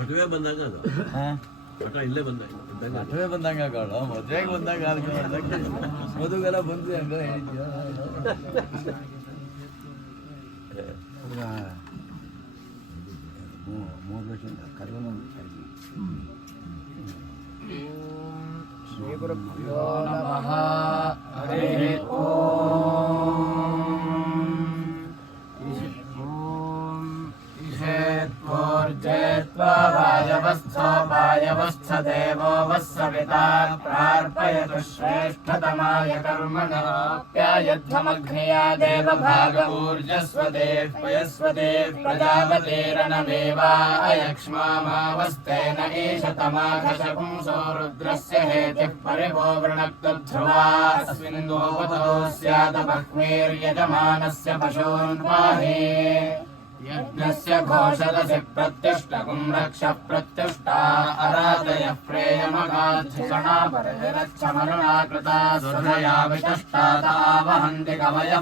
ಮದುವೆ ಬಂದಾಗ ಅದು ಹಾ ಮಠ ಇಲ್ಲೇ ಬಂದ ಇದ್ದಂಗೆ ಅದು. ಮದುವೆ ಬಂದಂಗ ಕಾಳು ಮದುವೆಗೆ ಬಂದಾಗ ಮದುವೆಲ್ಲ ಬಂದ್ವಿ ಹಂಗ ಹೇಳಿದ್ಯಾ ಮೂರು ಲಕ್ಷ ಕರ್ಕೊಂಡು ಶ್ರೀ ಗುರುಭ್ಯೋ ನಮಃ ಹರಿ वायवस्थ देवो वः सविता प्रार्पयतु श्रेष्ठतमाय कर्मणाप्यायध्वमघ्नया देवभागपूर्जस्व देवयस्व देव प्रजापतेरनमेवा अयक्ष्मामावस्तेन ईशतमाघशपुंसो रुद्रस्य हेतिः परिवो वृणक्तध्रुवास्मिन् गोपतो स्यादपक्मेर्यजमानस्य पशून्वाहे यज्ञस्य घोषदसि प्रत्युष्टकुं रक्ष प्रत्युष्टा अराधय प्रेयमगाधिषणा परिरक्षमरुणा कृता सुरया वितष्टा तावहन्ति कवयः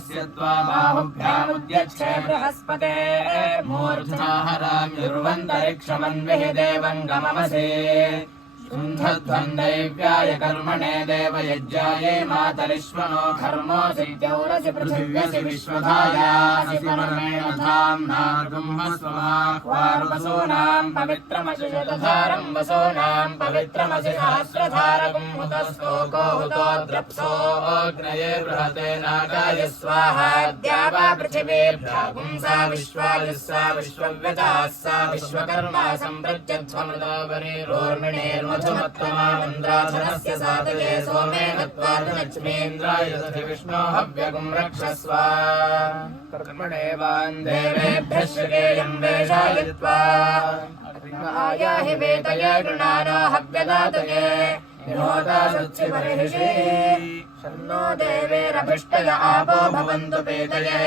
बाहुभ्यामुद्यच्छे बृहस्पते मूर्ध्ना राम्युर्वन्तरिक्षमन्विः देवम् गममसि दैव्याय कर्मणे देवयज्ञाये मातरिश्वनो घर्मोऽसि पृथिव्यसि विश्वधायासि शतधारम् वसूनाम् पवित्रमसि सहस्रधारकम् हुतो द्रप्सोऽग्नये बृहते नागाय स्वाहाद्या वा विश्वाय सा विश्वव्यताः सा विश्वकर्मा सम्प्रत्यध्वमृतोपरिरोर्मिणेर्मधुमत्तमामन्द्राधनस्य सातये सोमेन त्वार्धलक्ष्मीन्द्राय दधि विष्णो हव्यगुम् रक्षस्व कर्मणेवान् देवेभ्यः श्रेयम् वेषायित्वा। आयाहि वेतये गृणानो हव्यदातये शन्नो देवेरभिष्टय आपो भवन्तु पेतये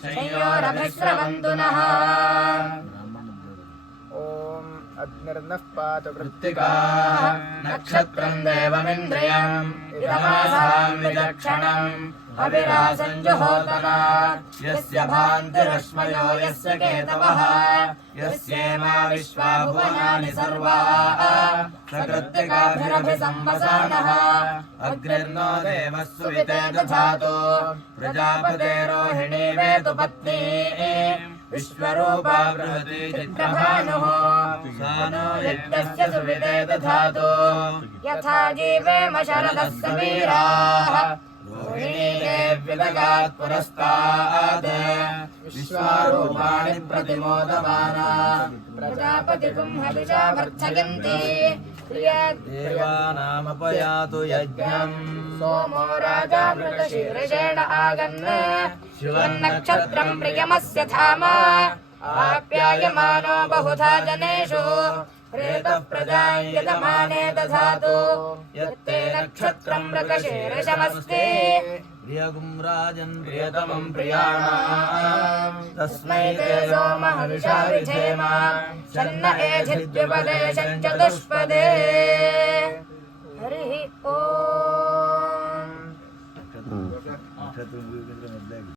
शय्योरभिश्रवन्तु नः। अग्निर्नः पातु कृत्तिकाः नक्षत्रम् देवमिन्द्रियम्। इदमासाम् विलक्षणम्। अविरासञ्जुहोतना यस्य भान्तिरश्मयो, यस्य केतवः। यस्येमा विश्वा भुवनानि सर्वाः। सकृत्तिकाभिरभिसंवसानः। अग्निर्नो देवः सुविते प्रजापते रोहिणी वेतु पत्नी विश्वरूपा बृहति चित्रभानुः। सा नो यज्ञस्य सुविते दधातु। यथा जीवेम शरदस्य वीराः रोहिणीये विदगात् पुरस्तात् विश्वारूपाणि प्रतिमोदमाना। प्रजापतिगुं हविषा वर्धयन्ति देवानामपयातु यज्ञम्। सोमो राजा मृगशीर्षेण आगन्। शिवन्नक्षत्रम् प्रियमस्य धाम। आप्यायमानो बहुधा जनेषु। प्रेतः प्रजाङ्गतमाने ये यत्ते नक्षत्रम् रकशेरशमस्ते प्रियगुम् राजन् प्रियतमम् प्रियाणाम् चतुष्पदे हरिः ओ